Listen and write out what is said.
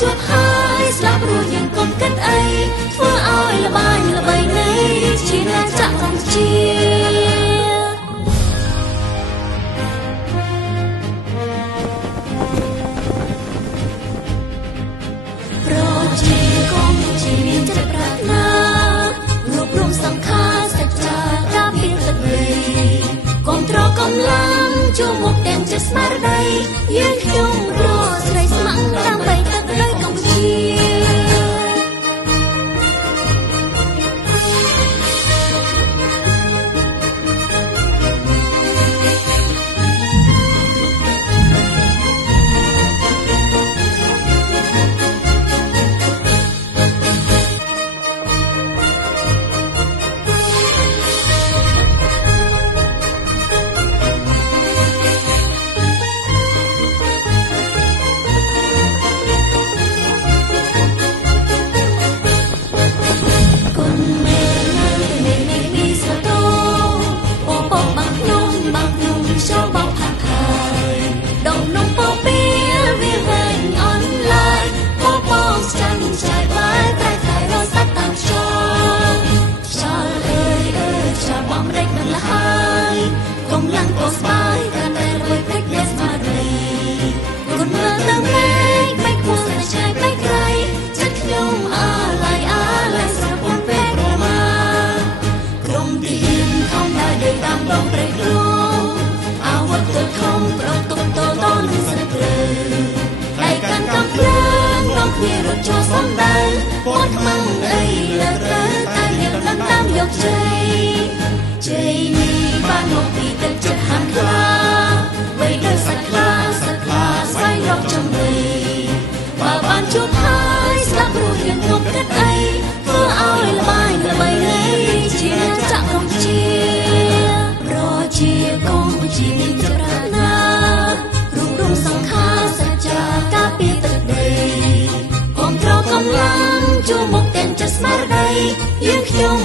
ជួបហើយស្លាប់រួចយើងកុំគិតអីធ្វើឲ្យល្បាញល្បីនៃជាណាចក្រកម្ពុជាប្រជាកម្ពុជាមានចិត្តប្រាថ្នារួបរวมសង្ខារសច្ចាការពារទឹកដីគាំទ្រកម្លាំងជួមុខទាំងចិត្តស្មារតីយើងខ្ញុំរកស្រីស្ម័គ្រដើម្បីទឹកដីកម្ពុជារត់ចូលសំដៅពោលខ្មាំងអីលើត្រូវតែយើងដណ្ដើមយកជ័យជ័យនេះបានមកពីទឹកចិត្តហាន់ខ្លាបីដូចសត្វខ្លាស្វែងរកចំណីបើបានជួបហើយស្លាប់រួចយើងងប់គិតអីធ្វើឲ្យល្បាញល្បីនៃជាចក្រកម្ពុជាប្រជាកម្ពុជាមានចិត្តប្រាថ្នារួមរំសង្ខារសច្ចាការពារទឹកដីកម្លាំងជួមុខទាំងចិត្តស្មារតីយើងខ្ញុំ